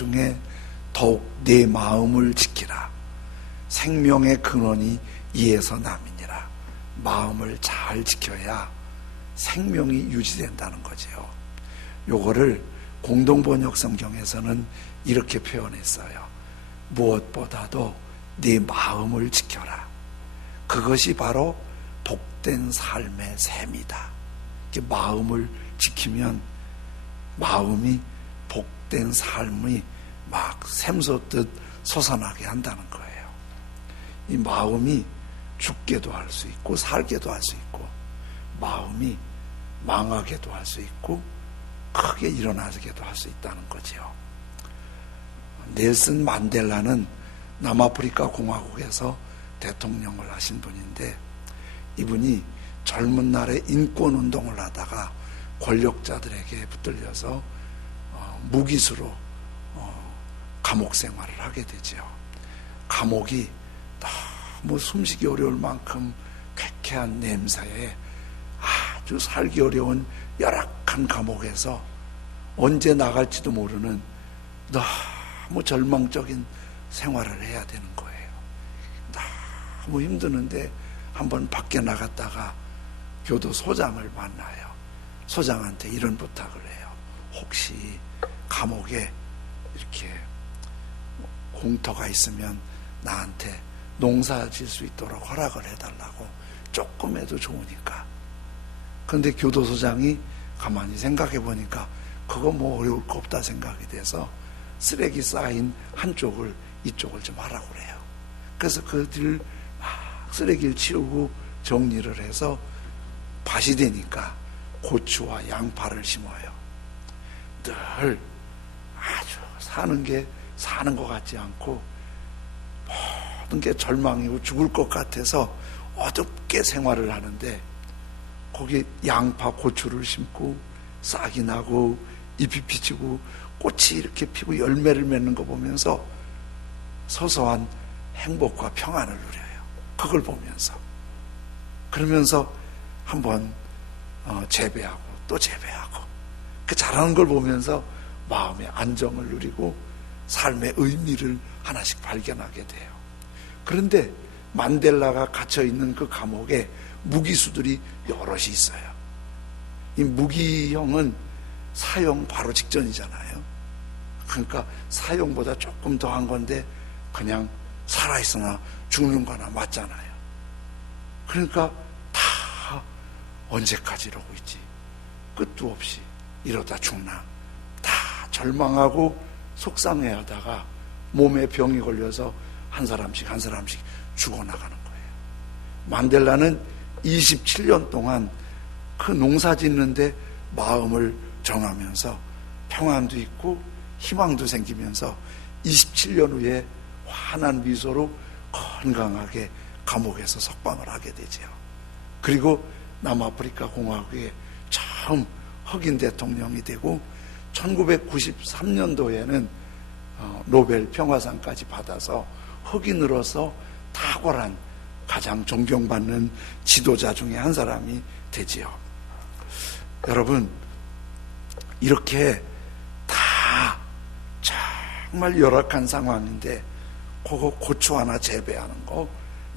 중에 더욱 네 마음을 지키라. 생명의 근원이 이에서 남이니라. 마음을 잘 지켜야 생명이 유지된다는 거죠. 요거를 공동번역 성경에서는 이렇게 표현했어요. 무엇보다도 네 마음을 지켜라. 그것이 바로 복된 삶의 셈이다. 마음을 지키면 마음이 복된 삶이 막 샘솟듯 솟아나게 한다는 거예요. 이 마음이 죽게도 할 수 있고 살게도 할 수 있고, 마음이 망하게도 할 수 있고 크게 일어나게도 할 수 있다는 거죠. 넬슨 만델라는 남아프리카 공화국에서 대통령을 하신 분인데, 이분이 젊은 날에 인권운동을 하다가 권력자들에게 붙들려서 무기수로 감옥 생활을 하게 되죠. 감옥이 너무 숨쉬기 어려울 만큼 쾌쾌한 냄새에 아주 살기 어려운 열악한 감옥에서 언제 나갈지도 모르는 너무 절망적인 생활을 해야 되는 거예요. 너무 힘드는데 한번 밖에 나갔다가 교도소장을 만나요. 소장한테 이런 부탁을 해요. 혹시 감옥에 이렇게 공터가 있으면 나한테 농사 질 수 있도록 허락을 해달라고, 조금해도 좋으니까. 그런데 교도소장이 가만히 생각해 보니까 그거 뭐 어려울 거 없다 생각이 돼서 쓰레기 쌓인 한쪽을 이쪽을 좀 하라고 그래요. 그래서 그들 막 쓰레기를 치우고 정리를 해서 밭이 되니까 고추와 양파를 심어요. 늘 아주 사는 게 사는 것 같지 않고 모든 게 절망이고 죽을 것 같아서 어둡게 생활을 하는데, 거기 양파, 고추를 심고 싹이 나고 잎이 피치고 꽃이 이렇게 피고 열매를 맺는 거 보면서 소소한 행복과 평안을 누려요. 그걸 보면서. 그러면서 한번 재배하고 또 재배하고, 그 잘하는 걸 보면서 마음의 안정을 누리고 삶의 의미를 하나씩 발견하게 돼요. 그런데 만델라가 갇혀있는 그 감옥에 무기수들이 여럿이 있어요. 이 무기형은 사형 바로 직전이잖아요. 그러니까 사형보다 조금 더한 건데 그냥 살아있으나 죽는 거나 맞잖아요. 그러니까 다 언제까지 이러고 있지, 끝도 없이 이러다 죽나, 다 절망하고 속상해하다가 몸에 병이 걸려서 한 사람씩 죽어나가는 거예요. 만델라는 27년 동안 그 농사 짓는데 마음을 정하면서 평안도 있고 희망도 생기면서 27년 후에 환한 미소로 건강하게 감옥에서 석방을 하게 되죠. 그리고 남아프리카 공화국에 처음 흑인 대통령이 되고 1993년도에는 노벨 평화상까지 받아서 흑인으로서 탁월한 가장 존경받는 지도자 중에 한 사람이 되지요. 여러분, 이렇게 다 정말 열악한 상황인데 그거 고추 하나 재배하는 거,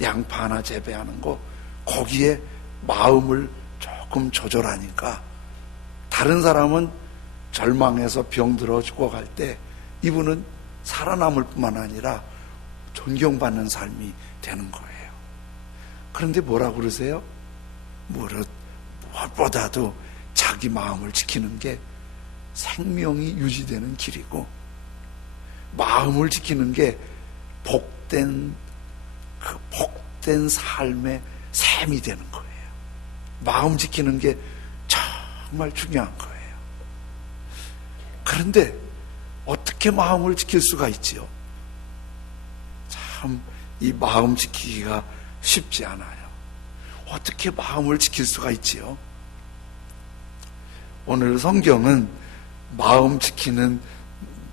양파 하나 재배하는 거, 거기에 마음을 조금 조절하니까 다른 사람은 절망해서 병들어 죽어갈 때 이분은 살아남을 뿐만 아니라 존경받는 삶이 되는 거예요. 그런데 뭐라고 그러세요? 무엇보다도 자기 마음을 지키는 게 생명이 유지되는 길이고, 마음을 지키는 게 복된 삶의 셈이 되는 거예요. 마음 지키는 게 정말 중요한 거예요. 그런데 어떻게 마음을 지킬 수가 있지요? 참 이 마음 지키기가 쉽지 않아요. 어떻게 마음을 지킬 수가 있지요? 오늘 성경은 마음 지키는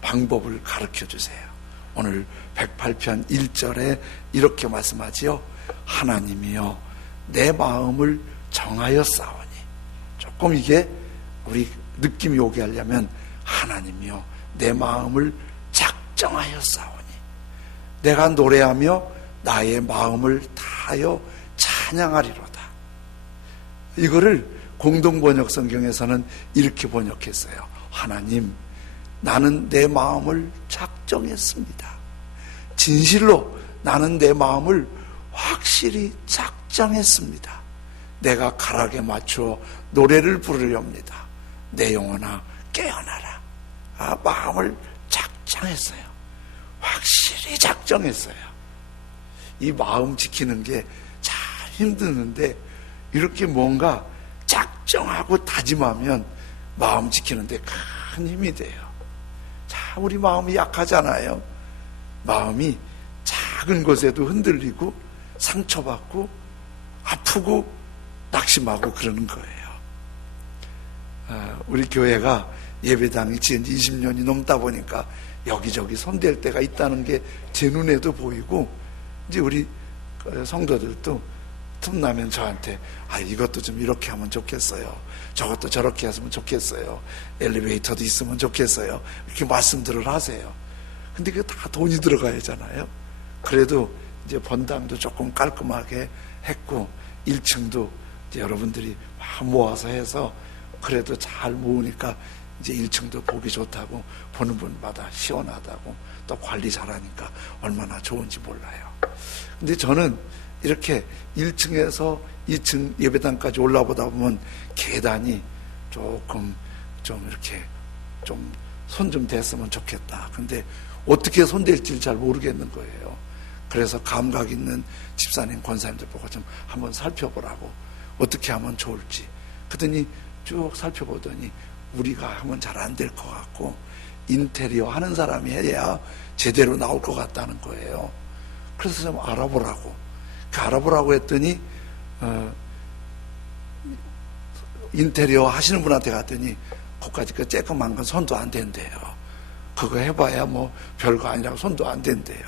방법을 가르쳐 주세요. 오늘 108편 1절에 이렇게 말씀하지요. 하나님이여 내 마음을 정하였사오니. 조금 이게 우리 느낌이 오게 하려면 하나님이여 내 마음을 작정하였사오니 내가 노래하며 나의 마음을 다하여 찬양하리로다. 이거를 공동번역 성경에서는 이렇게 번역했어요. 하나님, 나는 내 마음을 작정했습니다. 진실로 나는 내 마음을 확실히 작정했습니다. 내가 가락에 맞추어 노래를 부르렵니다. 내 영혼아 깨어나라. 마음을 작정했어요. 확실히 작정했어요. 이 마음 지키는 게 참 힘드는데 이렇게 뭔가 작정하고 다짐하면 마음 지키는데 큰 힘이 돼요. 자, 우리 마음이 약하잖아요. 마음이 작은 것에도 흔들리고 상처받고 아프고 낙심하고 그러는 거예요. 우리 교회가 예배당이 지은 지 20년이 넘다 보니까 여기저기 손댈 때가 있다는 게 제 눈에도 보이고, 이제 우리 성도들도 틈나면 저한테 이것도 좀 이렇게 하면 좋겠어요, 저것도 저렇게 했으면 좋겠어요, 엘리베이터도 있으면 좋겠어요, 이렇게 말씀들을 하세요. 근데 그게 다 돈이 들어가야 하잖아요. 그래도 이제 본당도 조금 깔끔하게 했고 1층도 이제 여러분들이 막 모아서 해서 그래도 잘 모으니까 이제 1층도 보기 좋다고, 보는 분마다 시원하다고, 또 관리 잘하니까 얼마나 좋은지 몰라요. 근데 저는 이렇게 1층에서 2층 예배당까지 올라보다 보면 계단이 조금 좀 이렇게 좀 손 좀 댔으면 좋겠다. 근데 어떻게 손댈지 잘 모르겠는 거예요. 그래서 감각 있는 집사님, 권사님들 보고 좀 한번 살펴보라고, 어떻게 하면 좋을지. 그러더니 쭉 살펴보더니 우리가 하면 잘 안 될 것 같고 인테리어 하는 사람이 해야 제대로 나올 것 같다는 거예요. 그래서 좀 알아보라고. 알아보라고 했더니 인테리어 하시는 분한테 갔더니 그까짓 거 쬐끔한 건 손도 안 된대요. 그거 해봐야 뭐 별거 아니라고 손도 안 된대요.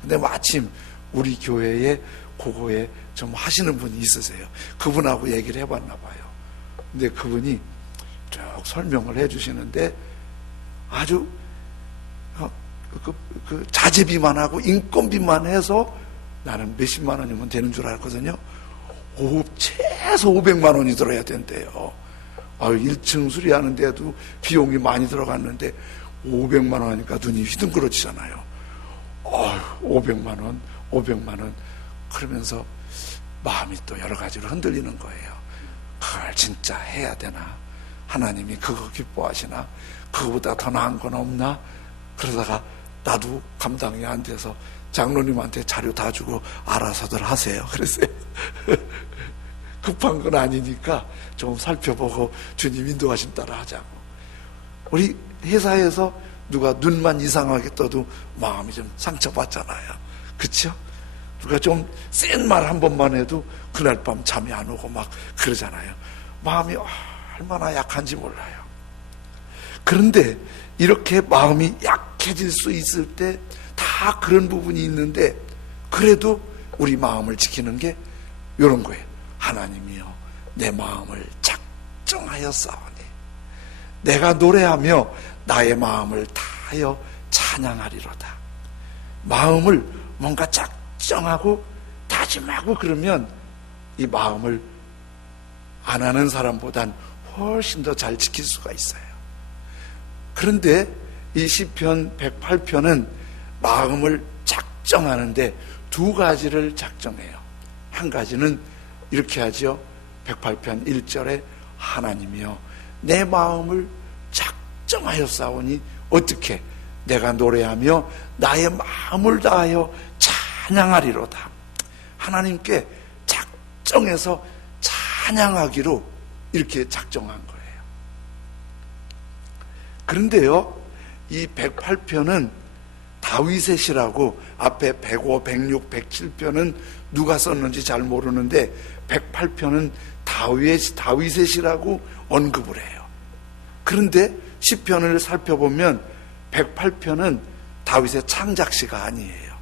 근데 마침 우리 교회에 그거에 좀 하시는 분이 있으세요. 그분하고 얘기를 해봤나 봐요. 근데 그분이 쭉 설명을 해주시는데 아주 그 자재비만 하고 인건비만 해서 나는 몇십만 원이면 되는 줄 알거든요. 최소 500만 원이 들어야 된대요. 1층 수리하는데도 비용이 많이 들어갔는데 500만 원 하니까 눈이 휘둥그러지잖아요. 500만 원 그러면서 마음이 또 여러 가지로 흔들리는 거예요. 그걸 진짜 해야 되나? 하나님이 그거 기뻐하시나? 그거보다 더 나은 건 없나? 그러다가 나도 감당이 안 돼서 장로님한테 자료 다 주고 알아서들 하세요. 그랬어요. 급한 건 아니니까 좀 살펴보고 주님 인도하신 따라 하자고. 우리 회사에서 누가 눈만 이상하게 떠도 마음이 좀 상처받잖아요. 그쵸? 누가 좀 센 말 한 번만 해도 그날 밤 잠이 안 오고 막 그러잖아요. 마음이 얼마나 약한지 몰라요. 그런데 이렇게 마음이 약해질 수 있을 때 다 그런 부분이 있는데, 그래도 우리 마음을 지키는 게 이런 거예요. 하나님이여 내 마음을 작정하였사오니 내가 노래하며 나의 마음을 다하여 찬양하리로다. 마음을 뭔가 작정하고 다짐하고 그러면 이 마음을 안 하는 사람보단 훨씬 더 잘 지킬 수가 있어요. 그런데 이 시편 108편은 마음을 작정하는데 두 가지를 작정해요. 한 가지는 이렇게 하죠. 108편 1절에 하나님이여 내 마음을 작정하였사오니 어떻게? 내가 노래하며 나의 마음을 다하여 찬양하리로다. 하나님께 작정해서 찬양하기로 이렇게 작정한 거예요. 그런데요, 이 108편은 다윗의 시라고, 앞에 105, 106, 107편은 누가 썼는지 잘 모르는데 108편은 다윗의 시라고 언급을 해요. 그런데 시편을 살펴보면 108편은 다윗의 창작시가 아니에요.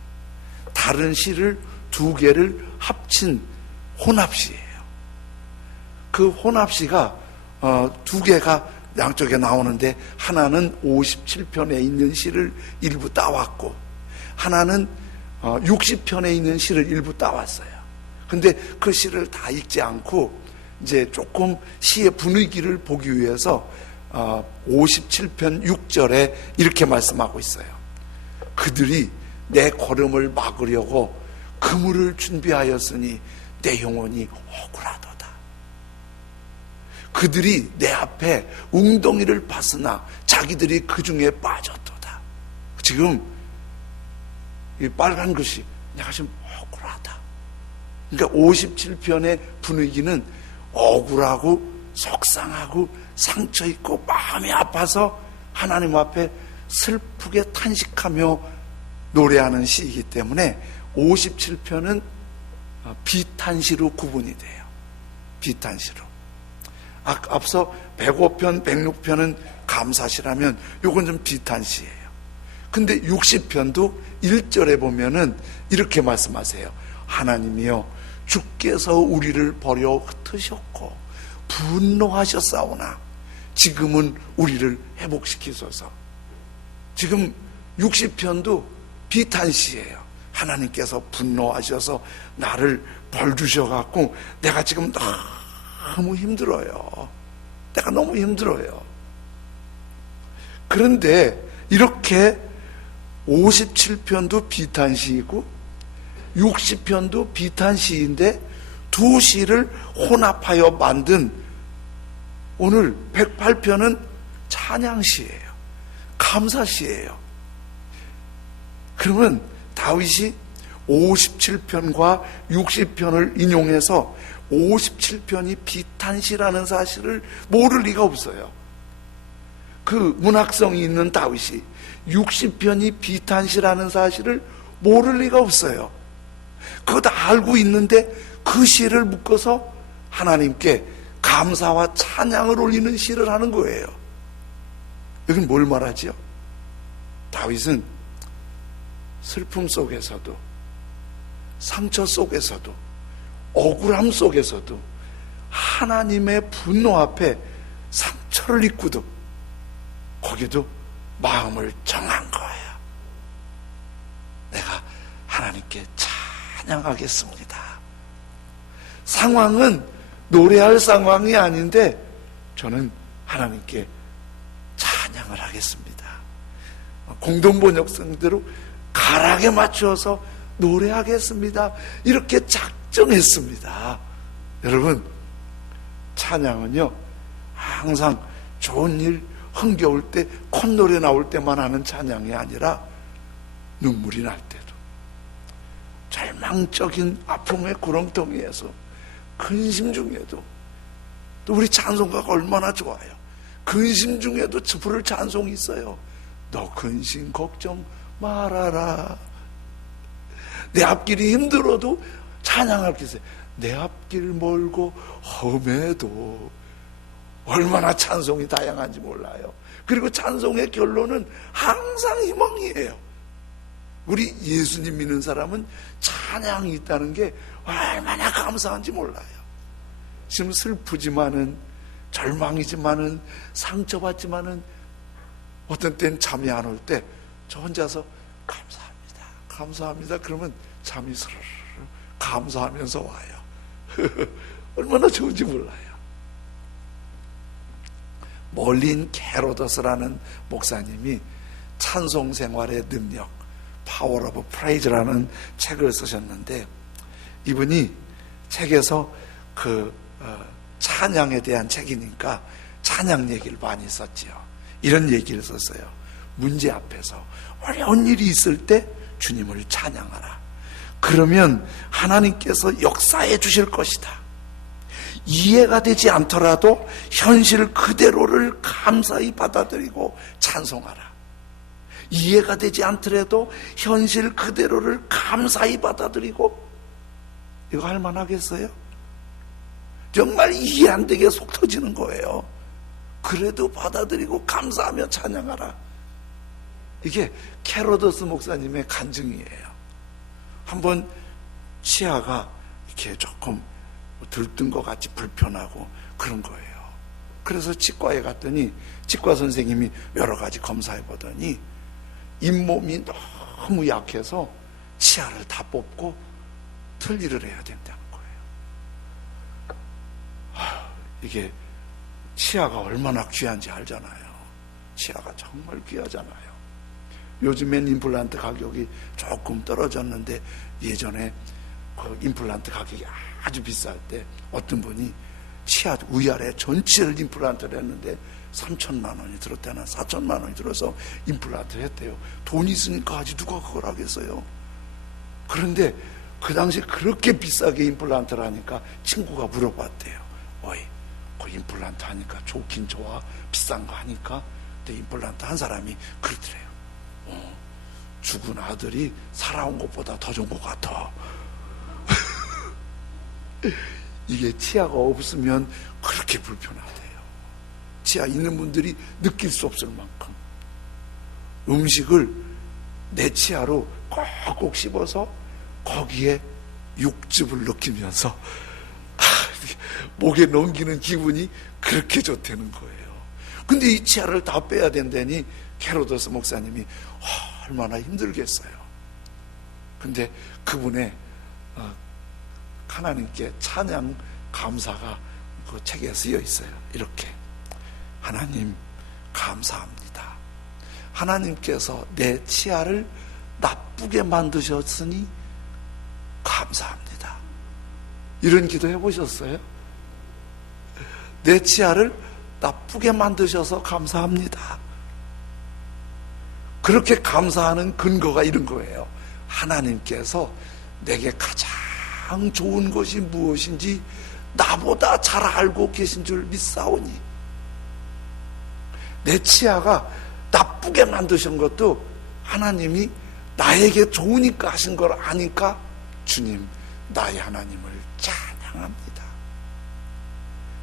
다른 시를 두 개를 합친 혼합시예요. 그 혼합시가 두 개가 양쪽에 나오는데 하나는 57편에 있는 시를 일부 따왔고 하나는 60편에 있는 시를 일부 따왔어요. 근데 그 시를 다 읽지 않고 이제 조금 시의 분위기를 보기 위해서 57편 6절에 이렇게 말씀하고 있어요. 그들이 내 걸음을 막으려고 그물을 준비하였으니 내 영혼이 억울하도다. 그들이 내 앞에 웅덩이를 봤으나 자기들이 그 중에 빠졌도다. 지금 이 빨간 글씨 내가 지금 억울하다. 그러니까 57편의 분위기는 억울하고 속상하고 상처 있고 마음이 아파서 하나님 앞에 슬프게 탄식하며 노래하는 시이기 때문에 57편은 비탄시로 구분이 돼요. 비탄시로. 앞서 105편, 106편은 감사시라면 요건 좀 비탄시예요. 근데 60편도 1절에 보면은 이렇게 말씀하세요. 하나님이여 주께서 우리를 버려 흩으셨고 분노하셨사오나 지금은 우리를 회복시키소서. 지금 60편도 비탄시예요. 하나님께서 분노하셔서 나를 벌 주셔갖고 내가 지금 너무 힘들어요. 내가 너무 힘들어요. 그런데 이렇게 57편도 비탄시이고 60편도 비탄시인데 두 시를 혼합하여 만든 오늘 108편은 찬양시예요. 감사시예요. 그러면 다윗이 57편과 60편을 인용해서 57편이 비탄시라는 사실을 모를 리가 없어요. 그 문학성이 있는 다윗이 60편이 비탄시라는 사실을 모를 리가 없어요. 그거 다 알고 있는데 그 시를 묶어서 하나님께 감사와 찬양을 올리는 시를 하는 거예요. 여긴 뭘 말하지요? 다윗은 슬픔 속에서도 상처 속에서도 억울함 속에서도 하나님의 분노 앞에 상처를 입고도 거기도 마음을 정한 거예요. 내가 하나님께 찬양하겠습니다. 상황은 노래할 상황이 아닌데 저는 하나님께 찬양을 하겠습니다. 공동번역성대로 가락에 맞추어서 노래하겠습니다. 이렇게 작정했습니다. 여러분, 찬양은요 항상 좋은 일, 흥겨울 때, 콧노래 나올 때만 하는 찬양이 아니라 눈물이 날 때도, 절망적인 아픔의 구렁텅이에서, 근심 중에도, 또 우리 찬송가가 얼마나 좋아요. 근심 중에도 부를 찬송이 있어요. 너 근심 걱정 말아라. 내 앞길이 힘들어도 찬양할 게 있어요. 내 앞길 멀고 험해도. 얼마나 찬송이 다양한지 몰라요. 그리고 찬송의 결론은 항상 희망이에요. 우리 예수님 믿는 사람은 찬양이 있다는 게 얼마나 감사한지 몰라요. 지금 슬프지만은, 절망이지만은, 상처받지만은, 어떤 땐 잠이 안 올 때 저 혼자서 감사합니다, 감사합니다 그러면 잠이 스르르 감사하면서 와요. 얼마나 좋은지 몰라요. 멀린 게로더스라는 목사님이 찬송 생활의 능력, 파워 오브 프레이즈라는 책을 쓰셨는데, 이분이 책에서 찬양에 대한 책이니까 찬양 얘기를 많이 썼지요. 이런 얘기를 썼어요. 문제 앞에서 어려운 일이 있을 때 주님을 찬양하라. 그러면 하나님께서 역사해 주실 것이다. 이해가 되지 않더라도 현실 그대로를 감사히 받아들이고 찬송하라. 이해가 되지 않더라도 현실 그대로를 감사히 받아들이고. 이거 할 만하겠어요? 정말 이해 안 되게 속 터지는 거예요. 그래도 받아들이고 감사하며 찬양하라. 이게 캐로더스 목사님의 간증이에요. 한번 치아가 이렇게 조금 들뜬 것 같이 불편하고 그런 거예요. 그래서 치과에 갔더니 치과 선생님이 여러 가지 검사해 보더니 잇몸이 너무 약해서 치아를 다 뽑고 틀니를 해야 된다는 거예요. 이게 치아가 얼마나 귀한지 알잖아요. 치아가 정말 귀하잖아요. 요즘엔 임플란트 가격이 조금 떨어졌는데 예전에 그 임플란트 가격이 아주 비쌀 때 어떤 분이 치아 위아래 전체를 임플란트를 했는데 3천만 원이 들었다나 4천만 원이 들어서 임플란트를 했대요. 돈이 있으니까 아직 누가 그걸 하겠어요. 그런데 그 당시에 그렇게 비싸게 임플란트를 하니까 친구가 물어봤대요. 어이, 그 임플란트 하니까 좋긴 좋아, 비싼 거 하니까. 근데 임플란트 한 사람이 그러더래요. 죽은 아들이 살아온 것보다 더 좋은 것 같아. 이게 치아가 없으면 그렇게 불편하대요. 치아 있는 분들이 느낄 수 없을 만큼 음식을 내 치아로 꼭꼭 씹어서 거기에 육즙을 느끼면서 목에 넘기는 기분이 그렇게 좋다는 거예요. 근데 이 치아를 다 빼야 된다니 캐로더스 목사님이 얼마나 힘들겠어요. 근데 그분의 하나님께 찬양 감사가 그 책에 쓰여 있어요. 이렇게: 하나님 감사합니다. 하나님께서 내 치아를 나쁘게 만드셨으니 감사합니다. 이런 기도 해보셨어요? 내 치아를 나쁘게 만드셔서 감사합니다. 그렇게 감사하는 근거가 이런 거예요. 하나님께서 내게 가장 좋은 것이 무엇인지 나보다 잘 알고 계신 줄 믿사오니, 내 치아가 나쁘게 만드신 것도 하나님이 나에게 좋으니까 하신 걸 아니까 주님, 나의 하나님을 찬양합니다.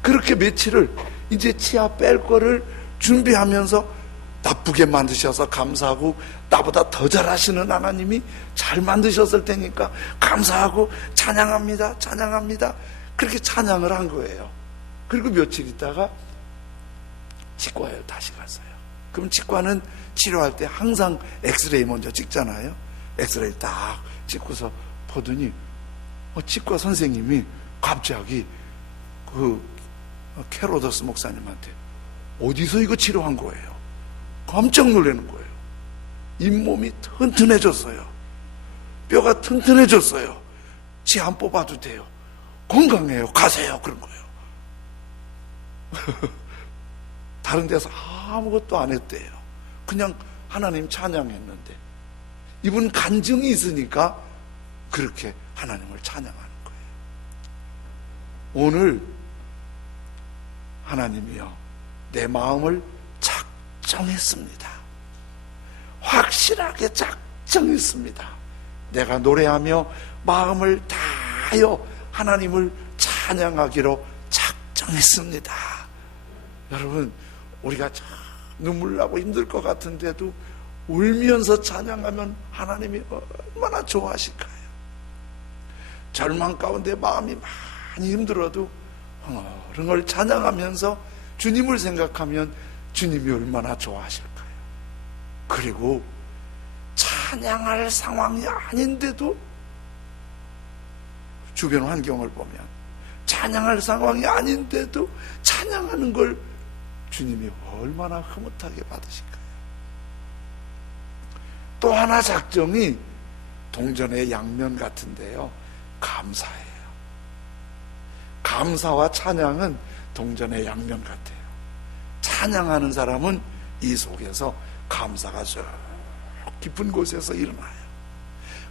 그렇게 며칠을 이제 치아 뺄 거를 준비하면서 나쁘게 만드셔서 감사하고, 나보다 더 잘하시는 하나님이 잘 만드셨을 테니까 감사하고 찬양합니다, 찬양합니다. 그렇게 찬양을 한 거예요. 그리고 며칠 있다가 치과에 다시 갔어요. 그럼 치과는 치료할 때 항상 엑스레이 먼저 찍잖아요. 엑스레이 딱 찍고서 보더니 치과 선생님이 갑자기 그 캐로더스 목사님한테 어디서 이거 치료한 거예요? 깜짝 놀라는 거예요. 잇몸이 튼튼해졌어요. 뼈가 튼튼해졌어요. 치 안 뽑아도 돼요. 건강해요. 가세요. 그런 거예요. 다른 데서 아무것도 안 했대요. 그냥 하나님 찬양했는데, 이분 간증이 있으니까 그렇게 하나님을 찬양하는 거예요. 오늘 하나님이요, 내 마음을 작정했습니다. 확실하게 작정했습니다. 내가 노래하며 마음을 다하여 하나님을 찬양하기로 작정했습니다. 여러분, 우리가 참 눈물 나고 힘들 것 같은데도 울면서 찬양하면 하나님이 얼마나 좋아하실까요? 절망 가운데 마음이 많이 힘들어도 흥얼흥얼 찬양하면서 주님을 생각하면 주님이 얼마나 좋아하실까요? 그리고 찬양할 상황이 아닌데도, 주변 환경을 보면 찬양할 상황이 아닌데도 찬양하는 걸 주님이 얼마나 흐뭇하게 받으실까요? 또 하나 작정이 동전의 양면 같은데요, 감사예요. 감사와 찬양은 동전의 양면 같아요. 찬양하는 사람은 이 속에서 감사가 쭉 깊은 곳에서 일어나요.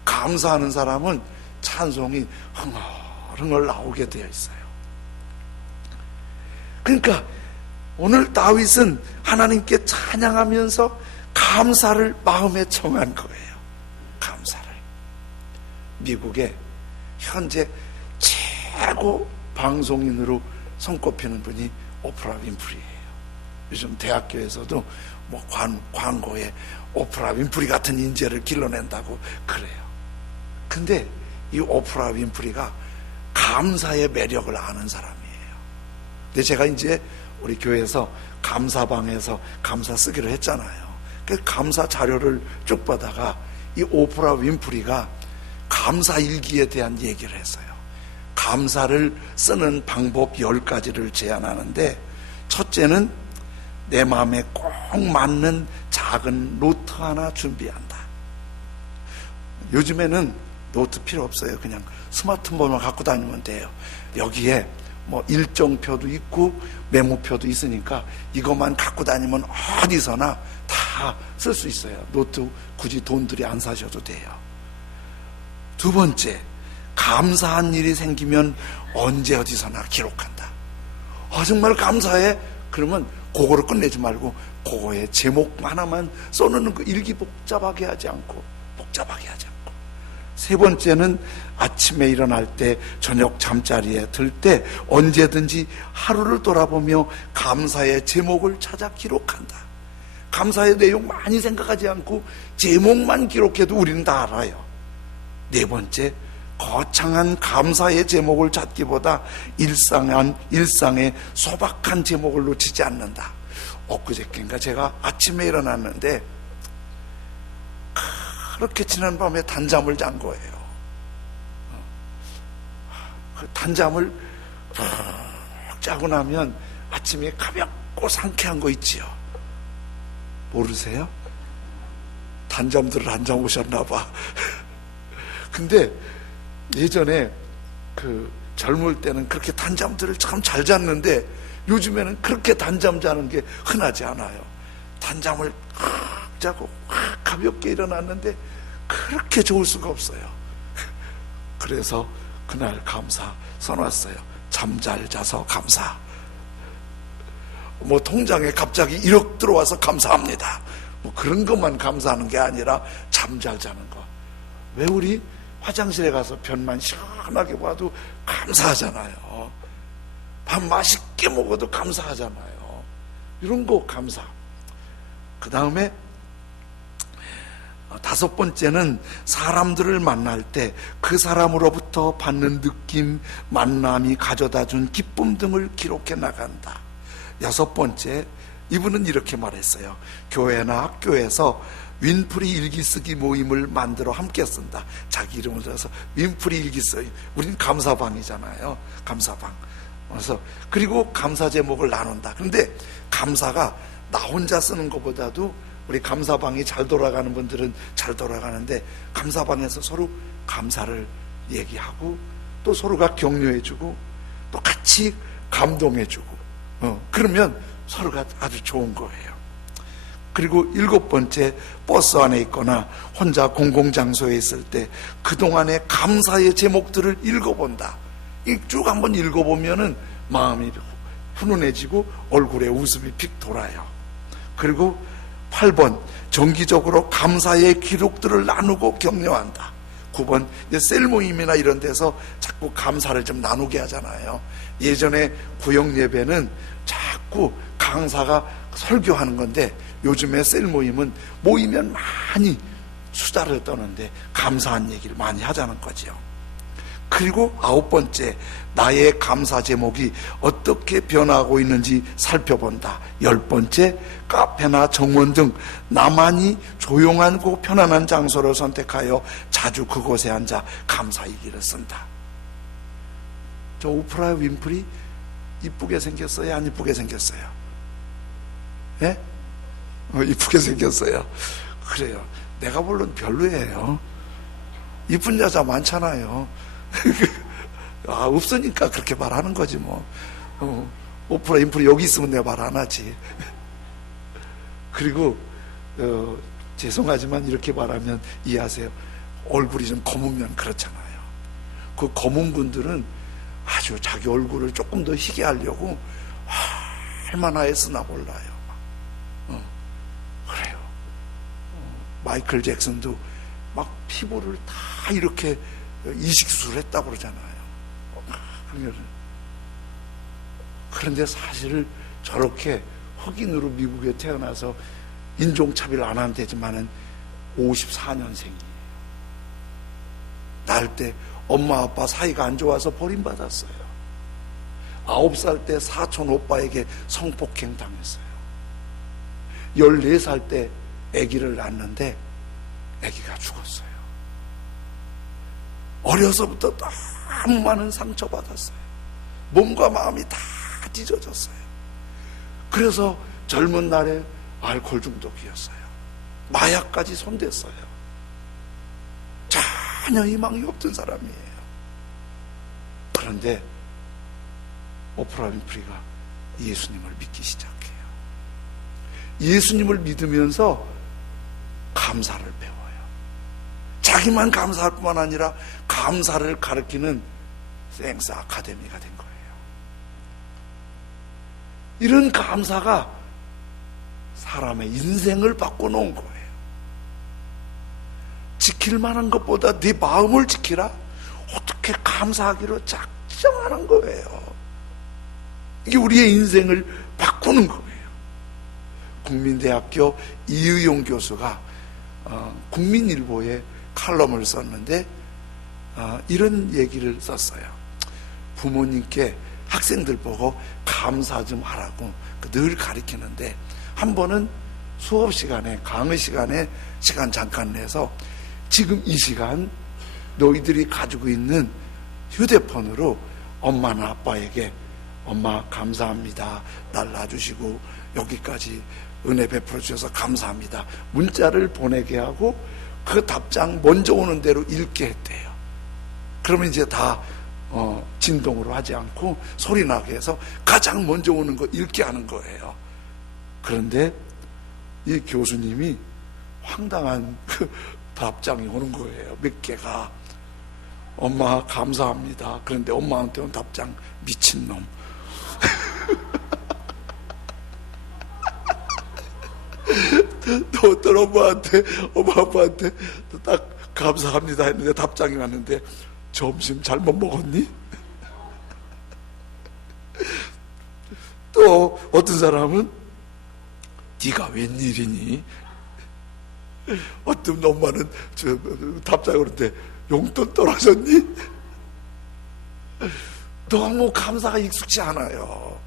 감사하는 사람은 찬송이 흥얼흥얼 나오게 되어 있어요. 그러니까 오늘 다윗은 하나님께 찬양하면서 감사를 마음에 정한 거예요. 감사를. 미국의 현재 최고 방송인으로 손꼽히는 분이 오프라 윈프리예요. 요즘 대학교에서도 뭐 광고에 오프라 윈프리 같은 인재를 길러낸다고 그래요. 근데 이 오프라 윈프리가 감사의 매력을 아는 사람이에요. 근데 제가 이제 우리 교회에서 감사방에서 감사 쓰기로 했잖아요. 그 감사 자료를 쭉 보다가 이 오프라 윈프리가 감사 일기에 대한 얘기를 했어요. 감사를 쓰는 방법 10가지를 제안하는데, 첫째는 내 마음에 꼭 맞는 작은 노트 하나 준비한다. 요즘에는 노트 필요 없어요. 그냥 스마트폰만 갖고 다니면 돼요. 여기에 뭐 일정표도 있고 메모표도 있으니까 이것만 갖고 다니면 어디서나 다 쓸 수 있어요. 노트 굳이 돈들이 안 사셔도 돼요. 두 번째, 감사한 일이 생기면 언제 어디서나 기록한다. 정말 감사해? 그러면 그거로 끝내지 말고 그거에 제목 하나만 써놓는 거, 일기 복잡하게 하지 않고. 세 번째는 아침에 일어날 때, 저녁 잠자리에 들 때 언제든지 하루를 돌아보며 감사의 제목을 찾아 기록한다. 감사의 내용 많이 생각하지 않고 제목만 기록해도 우리는 다 알아요. 네 번째, 거창한 감사의 제목을 찾기보다 일상의 소박한 제목을 놓치지 않는다. 엊그저께인가 제가 아침에 일어났는데 그렇게 지난밤에 단잠을 잔 거예요. 그 단잠을 푹 자고 나면 아침에 가볍고 상쾌한 거 있지요. 모르세요? 단잠들을 안 자보셨나 봐. 근데 예전에 그 젊을 때는 그렇게 단잠들을 참 잘 잤는데 요즘에는 그렇게 단잠 자는 게 흔하지 않아요. 단잠을 확 자고 확 가볍게 일어났는데 그렇게 좋을 수가 없어요. 그래서 그날 감사 써놨어요. 잠 잘 자서 감사. 뭐 통장에 갑자기 1억 들어와서 감사합니다. 뭐 그런 것만 감사하는 게 아니라 잠 잘 자는 거. 왜 우리 화장실에 가서 변만 시원하게 봐도 감사하잖아요. 밥 맛있게 먹어도 감사하잖아요. 이런 거 감사. 그 다음에 다섯 번째는 사람들을 만날 때 그 사람으로부터 받는 느낌, 만남이 가져다 준 기쁨 등을 기록해 나간다. 여섯 번째, 이분은 이렇게 말했어요. 교회나 학교에서 윈프리 일기 쓰기 모임을 만들어 함께 쓴다. 자기 이름을 들어서 윈프리 일기 써요. 우린 감사방이잖아요. 감사방. 그래서 그리고 감사 제목을 나눈다. 그런데 감사가 나 혼자 쓰는 것보다도 우리 감사방이 잘 돌아가는 분들은 잘 돌아가는데, 감사방에서 서로 감사를 얘기하고 또 서로가 격려해주고 또 같이 감동해주고 그러면 서로가 아주 좋은 거예요. 그리고 일곱 번째, 버스 안에 있거나 혼자 공공장소에 있을 때 그동안의 감사의 제목들을 읽어본다. 쭉 한번 읽어보면은 마음이 훈훈해지고 얼굴에 웃음이 픽 돌아요. 그리고 8번, 정기적으로 감사의 기록들을 나누고 격려한다. 9번, 셀 모임이나 이런 데서 자꾸 감사를 좀 나누게 하잖아요. 예전에 구역 예배는 자꾸 강사가 설교하는 건데 요즘에 셀 모임은 모이면 많이 수다를 떠는데 감사한 얘기를 많이 하자는 거죠. 그리고 9번째, 나의 감사 제목이 어떻게 변하고 있는지 살펴본다. 10번째, 카페나 정원 등 나만이 조용하고 편안한 장소를 선택하여 자주 그곳에 앉아 감사 일기를 쓴다. 저 오프라 윈프리 이쁘게 생겼어요? 안 이쁘게 생겼어요? 예? 이쁘게 생겼어요. 그래요. 내가 물론 별로예요. 이쁜 여자 많잖아요. 없으니까 그렇게 말하는 거지 뭐. 오프라 윈프리 여기 있으면 내가 말 안 하지. 그리고 죄송하지만 이렇게 말하면 이해하세요. 얼굴이 좀 검으면 그렇잖아요. 그 검은 분들은 아주 자기 얼굴을 조금 더 희게 하려고 얼마나 애쓰나 몰라요. 그래요. 마이클 잭슨도 막 피부를 다 이렇게 이식수술 했다고 그러잖아요. 그런데 사실 저렇게 흑인으로 미국에 태어나서 인종차별 안 하면 되지만은 54년생이에요. 낳을 때 엄마 아빠 사이가 안 좋아서 버림받았어요. 9살 때 사촌 오빠에게 성폭행 당했어요. 14살 때 아기를 낳았는데 아기가 죽었어요. 어려서부터 너무 많은 상처받았어요. 몸과 마음이 다 찢어졌어요. 그래서 젊은 날에 알코올 중독이었어요. 마약까지 손댔어요. 전혀 희망이 없던 사람이에요. 그런데 오프라 윈프리가 예수님을 믿기 시작해요. 예수님을 믿으면서 감사를 배워요. 자기만 감사할 뿐만 아니라 감사를 가르치는 생스 아카데미가 된 거예요. 이런 감사가 사람의 인생을 바꿔놓은 거예요. 지킬 만한 것보다 네 마음을 지키라. 어떻게 감사하기로 작정하는 거예요. 이게 우리의 인생을 바꾸는 거예요. 국민대학교 이의용 교수가 국민일보에 칼럼을 썼는데 이런 얘기를 썼어요. 부모님께 학생들 보고 감사 좀 하라고 늘 가르치는데 한 번은 수업 시간에, 강의 시간에 시간 잠깐 내서 지금 이 시간 너희들이 가지고 있는 휴대폰으로 엄마나 아빠에게 엄마 감사합니다, 날 낳아주시고 여기까지 은혜 베풀어 주셔서 감사합니다 문자를 보내게 하고 그 답장 먼저 오는 대로 읽게 했대요. 그러면 이제 다 진동으로 하지 않고 소리 나게 해서 가장 먼저 오는 거 읽게 하는 거예요. 그런데 이 교수님이 황당한 그 답장이 오는 거예요. 몇 개가. 엄마 감사합니다. 그런데 엄마한테 온 답장, 미친놈. 또 어떤 엄마 아빠한테 딱 감사합니다 했는데 답장이 왔는데, 점심 잘못 먹었니? 또 어떤 사람은 네가 웬일이니? 어떤 엄마는 답장을 하는데 용돈 떨어졌니? 너무 감사가 익숙지 않아요.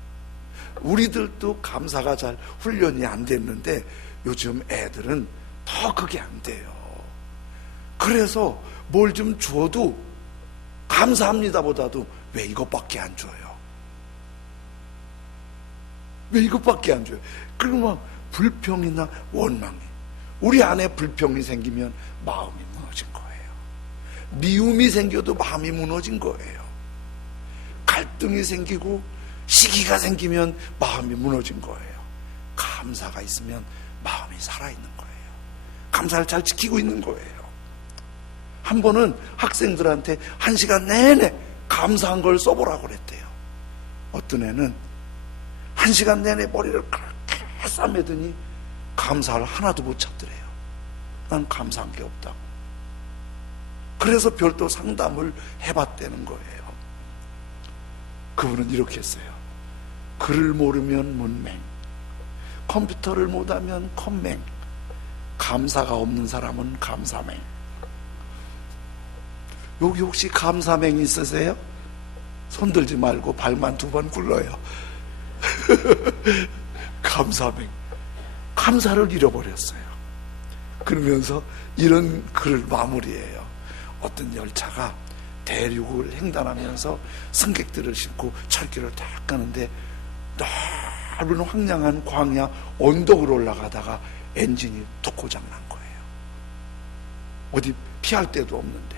우리들도 감사가 잘 훈련이 안 됐는데 요즘 애들은 더 그게 안 돼요. 그래서 뭘 좀 줘도 감사합니다 보다도 왜 이것밖에 안 줘요? 왜 이것밖에 안 줘요? 그리고 막 불평이나 원망이, 우리 안에 불평이 생기면 마음이 무너진 거예요. 미움이 생겨도 마음이 무너진 거예요. 갈등이 생기고 시기가 생기면 마음이 무너진 거예요. 감사가 있으면 마음이 살아있는 거예요. 감사를 잘 지키고 있는 거예요. 한 번은 학생들한테 1시간 내내 감사한 걸 써보라고 그랬대요. 어떤 애는 1시간 내내 머리를 그렇게 싸매더니 감사를 하나도 못 찾더래요. 난 감사한 게 없다고. 그래서 별도 상담을 해봤다는 거예요. 그분은 이렇게 했어요. 글을 모르면 문맹, 컴퓨터를 못하면 컴맹, 감사가 없는 사람은 감사맹. 여기 혹시 감사맹 있으세요? 손들지 말고 발만 2번 굴러요. 감사맹, 감사를 잃어버렸어요. 그러면서 이런 글을 마무리해요. 어떤 열차가 대륙을 횡단하면서 승객들을 싣고 철길을 딱 가는데 넓은 황량한 광야 언덕으로 올라가다가 엔진이 툭 고장난 거예요. 어디 피할 데도 없는데.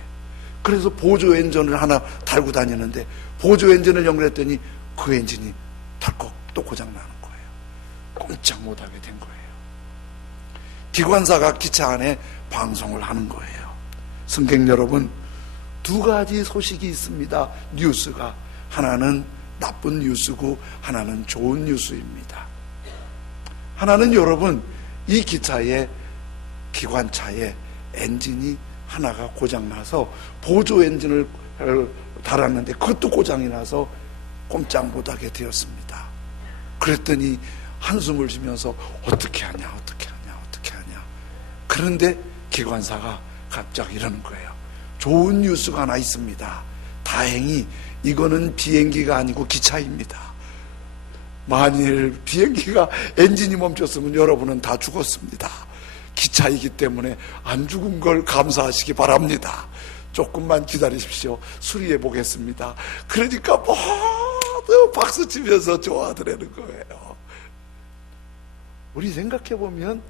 그래서 보조 엔진을 하나 달고 다니는데 보조 엔진을 연결했더니 그 엔진이 덜컥 또 고장나는 거예요. 꼼짝 못하게 된 거예요. 기관사가 기차 안에 방송을 하는 거예요. 승객 여러분, 2가지 소식이 있습니다. 뉴스가. 하나는 나쁜 뉴스고 하나는 좋은 뉴스입니다. 하나는 여러분, 이 기차에, 기관차에 엔진이 하나가 고장나서 보조 엔진을 달았는데 그것도 고장이 나서 꼼짝 못하게 되었습니다. 그랬더니 한숨을 쉬면서 어떻게 하냐. 그런데 기관사가 갑자기 이러는 거예요. 좋은 뉴스가 하나 있습니다. 다행히 이거는 비행기가 아니고 기차입니다. 만일 비행기가 엔진이 멈췄으면 여러분은 다 죽었습니다. 기차이기 때문에 안 죽은 걸 감사하시기 바랍니다. 조금만 기다리십시오. 수리해 보겠습니다. 그러니까 모두 박수 치면서 좋아하더라는 거예요. 우리 생각해 보면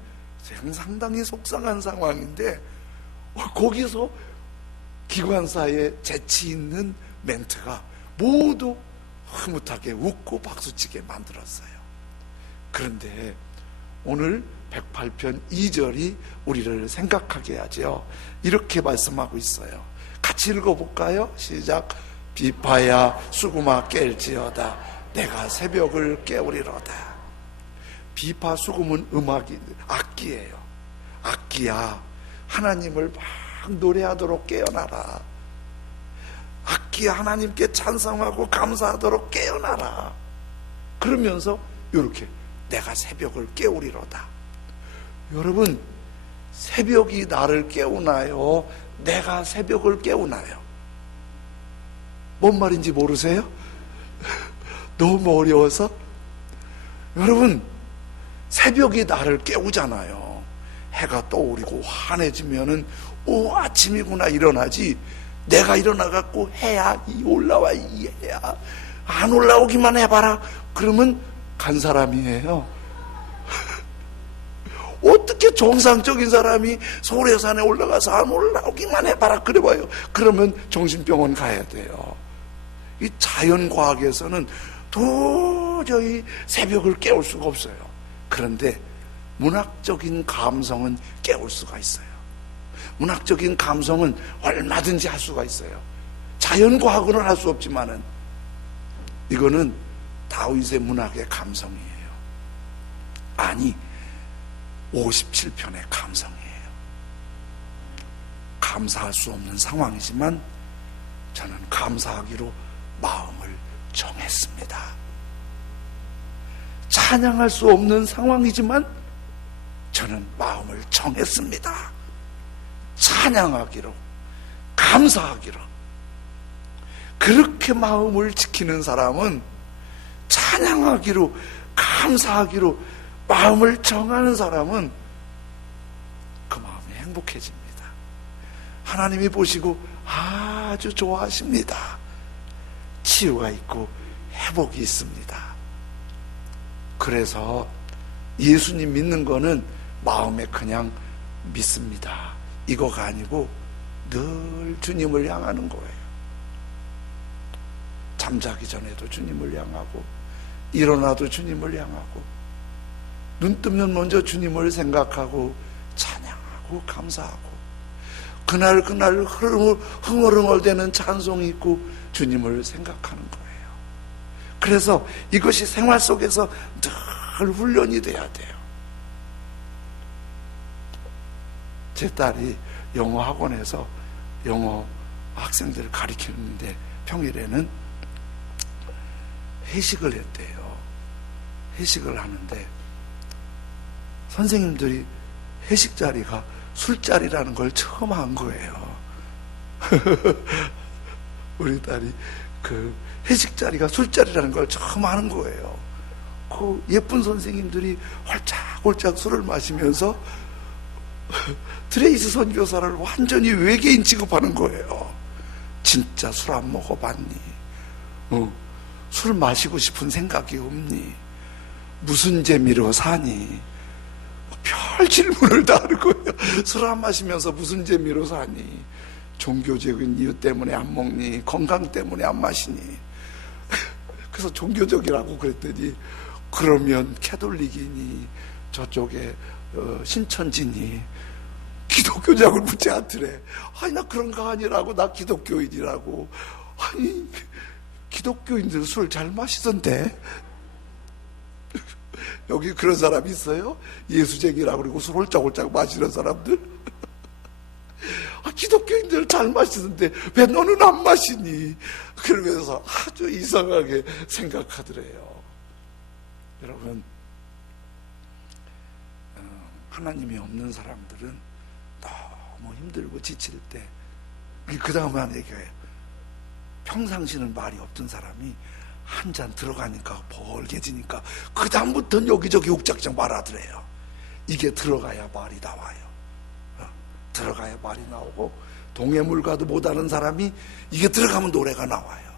상당히 속상한 상황인데 거기서 기관사의 재치 있는 멘트가 모두 흐뭇하게 웃고 박수치게 만들었어요. 그런데 오늘 108편 2절이 우리를 생각하게 하죠. 이렇게 말씀하고 있어요. 같이 읽어볼까요? 시작. 비파야 수금아 깰지어다 내가 새벽을 깨우리로다. 비파 수금은 악기예요. 악기야 하나님을 막 노래하도록 깨어나라. 악기야 하나님께 찬송하고 감사하도록 깨어나라. 그러면서 이렇게 내가 새벽을 깨우리로다. 여러분, 새벽이 나를 깨우나요? 내가 새벽을 깨우나요? 뭔 말인지 모르세요? 너무 어려워서? 여러분, 새벽이 나를 깨우잖아요. 해가 떠오르고 환해지면은 오 아침이구나 일어나지. 내가 일어나갖고 해야 이 올라와 이 해야 안 올라오기만 해봐라 그러면 간 사람이에요. 어떻게 정상적인 사람이 소래산에 올라가서 안 올라오기만 해봐라 그래봐요. 그러면 정신병원 가야 돼요. 이 자연과학에서는 도저히 새벽을 깨울 수가 없어요. 그런데 문학적인 감성은 깨울 수가 있어요. 문학적인 감성은 얼마든지 할 수가 있어요. 자연과학으로는 할 수 없지만은 이거는 다윗의 문학의 감성이에요. 아니 57편의 감성이에요. 감사할 수 없는 상황이지만 저는 감사하기로 마음을 정했습니다. 찬양할 수 없는 상황이지만 저는 마음을 정했습니다. 찬양하기로, 감사하기로. 그렇게 마음을 지키는 사람은 찬양하기로, 감사하기로 마음을 정하는 사람은 그 마음이 행복해집니다. 하나님이 보시고 아주 좋아하십니다. 치유가 있고 회복이 있습니다. 그래서 예수님 믿는 거는 마음에 그냥 믿습니다 이거가 아니고 늘 주님을 향하는 거예요. 잠자기 전에도 주님을 향하고 일어나도 주님을 향하고 눈 뜨면 먼저 주님을 생각하고 찬양하고 감사하고 그날 흥얼흥얼대는 찬송이 있고 주님을 생각하는 거예요. 그래서 이것이 생활 속에서 늘 훈련이 돼야 돼요. 제 딸이 영어 학원에서 영어 학생들을 가르치는데 평일에는 회식을 했대요. 회식을 하는데 선생님들이 회식 자리가 술자리라는 걸 처음 한 거예요. 우리 딸이 그 회식 자리가 술자리라는 걸 처음 하는 거예요. 그 예쁜 선생님들이 홀짝홀짝 술을 마시면서 트레이스 선교사를 완전히 외계인 취급하는 거예요. 진짜 술 안 먹어봤니? 술 마시고 싶은 생각이 없니? 무슨 재미로 사니? 별 질문을 다 하는 거예요. 술 안 마시면서 무슨 재미로 사니? 종교적인 이유 때문에 안 먹니? 건강 때문에 안 마시니? 그래서 종교적이라고 그랬더니 그러면 캐톨릭이니? 저쪽에 신천지니? 기독교적을 묻지 않더래. 아니 나 그런 거 아니라고. 나 기독교인이라고. 아니 기독교인들 술 잘 마시던데. 여기 그런 사람 있어요? 예수쟁이라고 그러고 술 홀짝홀짝 마시는 사람들? 기독교인들 잘 마시던데 왜 너는 안 마시니? 그러면서 아주 이상하게 생각하더래요. 여러분, 하나님이 없는 평상시는 말이 없던 사람이 한 잔 들어가니까 벌게지니까 그 다음부터는 여기저기 욱작작 말하더래요. 이게 들어가야 말이 나와요. 들어가야 말이 나오고, 동해물가도 못하는 사람이 이게 들어가면 노래가 나와요.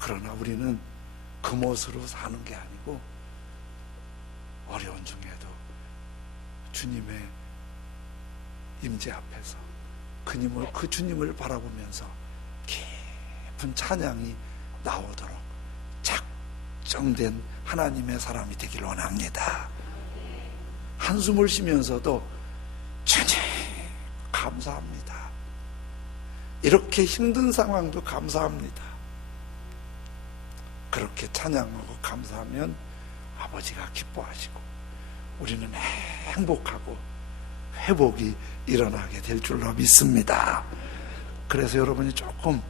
그러나 우리는 그 멋으로 사는 게 아니고 어려운 중에도 주님의 임재 앞에서 그 주님을 바라보면서 깊은 찬양이 나오도록 작정된 하나님의 사람이 되길 원합니다. 한숨을 쉬면서도 주님 감사합니다. 이렇게 힘든 상황도 감사합니다. 그렇게 찬양하고 감사하면 아버지가 기뻐하시고 우리는 행복하고 회복이 일어나게 될 줄로 믿습니다. 그래서 여러분이 조금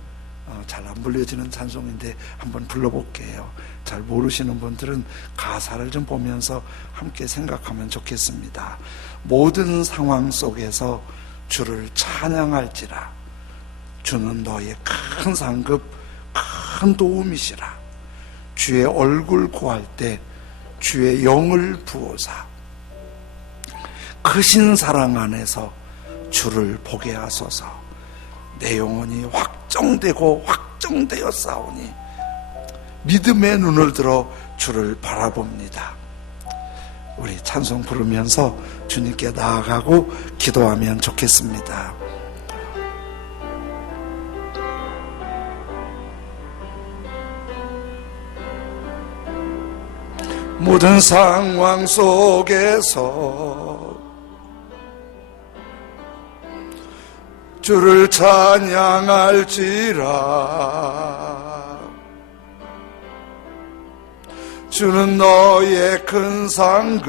잘 안 불려지는 찬송인데 한번 불러볼게요. 잘 모르시는 분들은 가사를 좀 보면서 함께 생각하면 좋겠습니다. 모든 상황 속에서 주를 찬양할지라. 주는 너의 큰 상급, 큰 도움이시라. 주의 얼굴 구할 때 주의 영을 부어사 크신 사랑 안에서 주를 보게 하소서. 내 영혼이 확정되고 확정되어 싸우니 믿음의 눈을 들어 주를 바라봅니다. 우리 찬송 부르면서 주님께 나아가고 기도하면 좋겠습니다. 모든 상황 속에서 주를 찬양할지라. 주는 너의 큰 상급,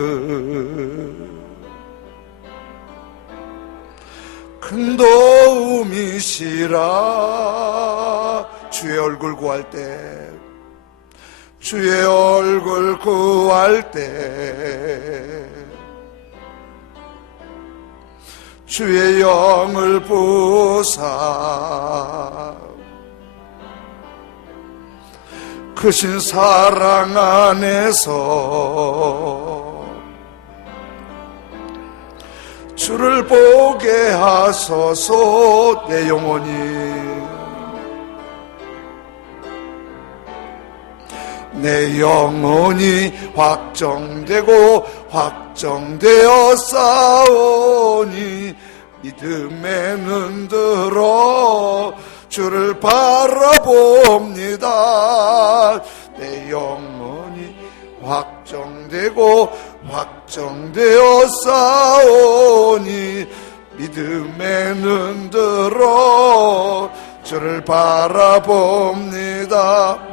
큰 도움이시라. 주의 얼굴 구할 때, 주의 얼굴 구할 때 주의 영을 부사 크신 사랑 안에서 주를 보게 하소서. 내 영혼이 확정되고 확정되어 싸우니 믿음의 눈 들어 주를 바라봅니다. 내 영혼이 확정되고 확정되어 싸우니 믿음의 눈 들어 주를 바라봅니다.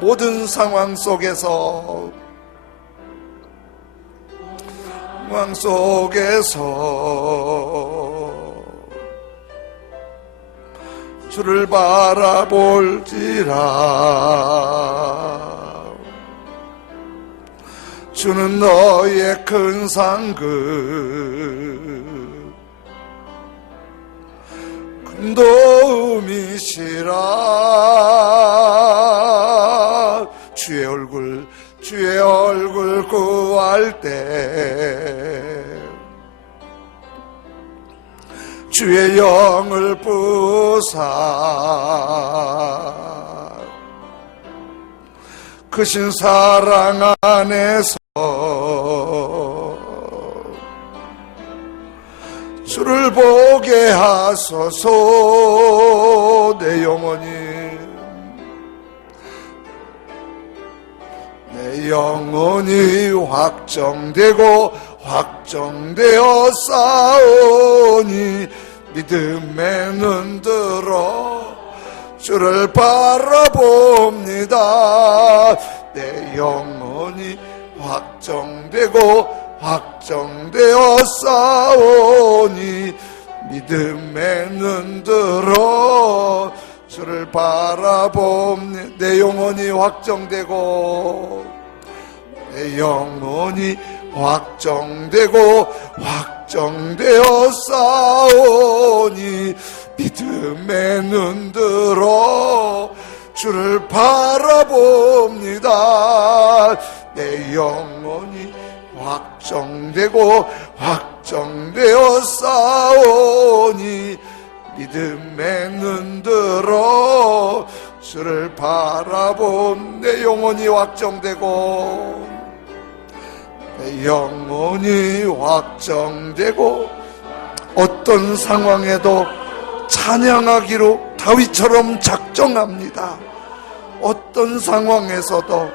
모든 상황 속에서 주를 바라볼지라. 주는 너의 큰 상급, 큰 도움이시라. 주의 얼굴 구할 때 주의 영을 부사 크신 사랑 안에서 주를 보게 하소서. 내 영혼이 확정되고 확정되어 싸우니 믿음의 눈 들어 주를 바라봅니다. 내 영혼이 확정되고 확정되어 싸우니 믿음의 눈 들어 주를 바라봅니다. 내 영혼이 확정되고 내 영혼이 확정되고 확정되어 싸우니 믿음의 눈 들어 주를 바라봅니다. 내 영혼이 확정되고 확정되어 싸우니 믿음에 눈들어 주를 바라본 내 영혼이 확정되고 내 영혼이 확정되고 어떤 상황에도 찬양하기로 다윗처럼 작정합니다. 어떤 상황에서도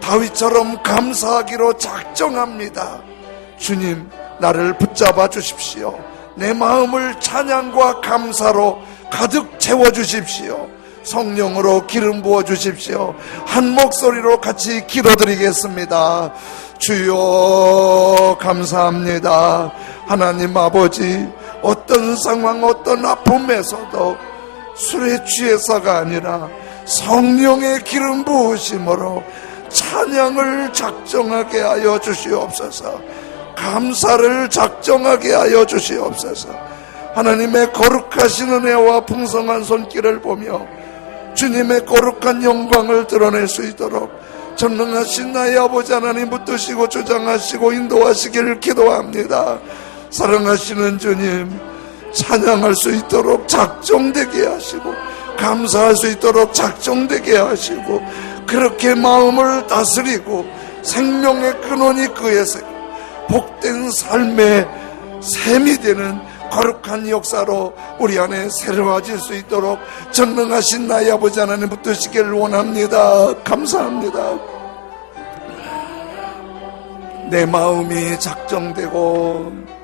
다윗처럼 감사하기로 작정합니다. 주님, 나를 붙잡아 주십시오. 내 마음을 찬양과 감사로 가득 채워주십시오. 성령으로 기름 부어 주십시오. 한 목소리로 같이 기도드리겠습니다. 주여 감사합니다. 하나님 아버지, 어떤 상황 어떤 아픔에서도 술에 취해서가 아니라 성령의 기름 부으심으로 찬양을 작정하게 하여 주시옵소서. 감사를 작정하게 하여 주시옵소서. 하나님의 거룩하신 은혜와 풍성한 손길을 보며 주님의 거룩한 영광을 드러낼 수 있도록 전능하신 나의 아버지 하나님 붙드시고 주장하시고 인도하시기를 기도합니다. 사랑하시는 주님, 찬양할 수 있도록 작정되게 하시고 감사할 수 있도록 작정되게 하시고 그렇게 마음을 다스리고 생명의 근원이 그에서 복된 삶의 샘이 되는 거룩한 역사로 우리 안에 새로워질 수 있도록 전능하신 나의 아버지 하나님 붙드시기를 원합니다. 감사합니다. 내 마음이 작정되고